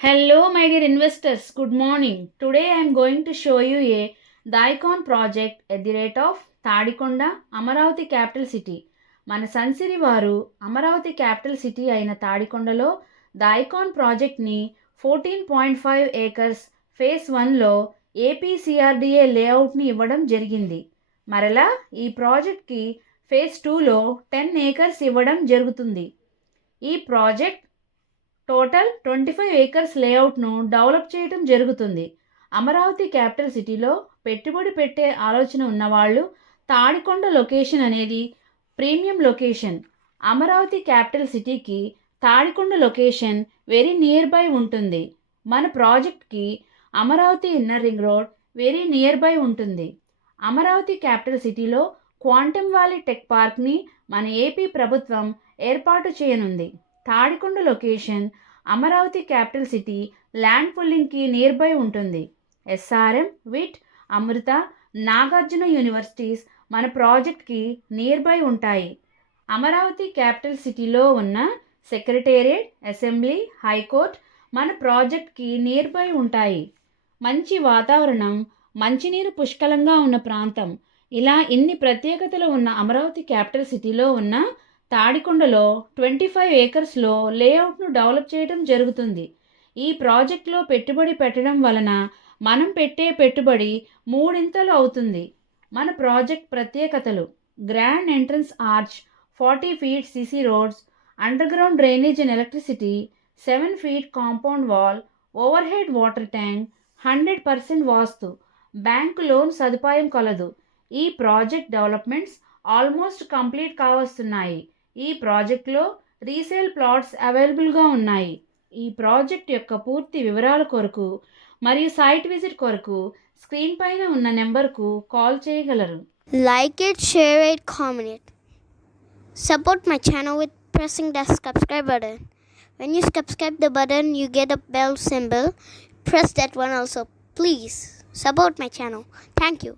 Hello, my dear investors. Good morning. Today I am going to show you a Daikon project at the rate of Tadikonda, Amaravati capital city. మన సన్సిరి వారు Amaravati capital city అయిన తాడికొండలో దాయికాన్ ప్రాజెక్ట్ని 14.5 acres phase 1లో APCRDA లేఅవుట్ని ఇవ్వడం జరిగింది. మరలా ఈ ప్రాజెక్ట్కి phase 2లో 10 ఏకర్స్ ఇవ్వడం జరుగుతుంది. ఈ ప్రాజెక్ట్ టోటల్ 25 ఏకర్స్ లేఅవుట్ను డెవలప్ చేయడం జరుగుతుంది. అమరావతి క్యాపిటల్ సిటీలో పెట్టుబడి పెట్టే ఆలోచన ఉన్నవాళ్ళు తాడికొండ లొకేషన్ అనేది ప్రీమియం లొకేషన్. అమరావతి క్యాపిటల్ సిటీకి Tadikonda location very near by ఉంటుంది. మన ప్రాజెక్ట్కి Amaravati inner ring road very near by ఉంటుంది. అమరావతి క్యాపిటల్ సిటీలో క్వాంటమ్ వ్యాలీ టెక్ పార్క్ని మన ఏపీ ప్రభుత్వం ఏర్పాటు చేయనుంది. Tadikonda location Amaravati capital city land పుల్లింగ్కి నియర్ బై ఉంటుంది. SRM, VIT, Amrita, Nagarjuna universities మన ప్రాజెక్ట్కి నియర్ బై ఉంటాయి. అమరావతి క్యాపిటల్ సిటీలో ఉన్న సెక్రటేరియట్, అసెంబ్లీ, హైకోర్ట్ మన ప్రాజెక్ట్కి నియర్ బై ఉంటాయి. మంచి వాతావరణం, మంచినీరు పుష్కలంగా ఉన్న ప్రాంతం, ఇలా ఇన్ని ప్రత్యేకతలు ఉన్న అమరావతి క్యాపిటల్ సిటీలో ఉన్న తాడికొండలో 25 ఏకర్స్లో లేఅవుట్ను డెవలప్ చేయడం జరుగుతుంది. ఈ ప్రాజెక్టులో పెట్టుబడి పెట్టడం వలన మనం పెట్టే పెట్టుబడి మూడింతలు అవుతుంది. మన ప్రాజెక్ట్ ప్రత్యేకతలు: grand entrance arch, 40 feet CC roads, under ground drainage and electricity, 7 feet compound wall, over head water tank, 100% vastu, bank loan సదుపాయం కలదు. ఈ ప్రాజెక్ట్ డెవలప్మెంట్స్ ఆల్మోస్ట్ కంప్లీట్ కావస్తున్నాయి. ఈ ప్రాజెక్ట్లో రీసేల్ ప్లాట్స్ అవైలబుల్గా ఉన్నాయి. ఈ ప్రాజెక్ట్ యొక్క పూర్తి వివరాల కొరకు మరియు సైట్ విజిట్ కొరకు స్క్రీన్ పైన ఉన్న నెంబర్కు కాల్ చేయగలరు. Like it, share it, comment it. Support my channel with pressing the subscribe button. When you subscribe the button, you get a bell symbol. Press that one also. Please support my channel. Thank you.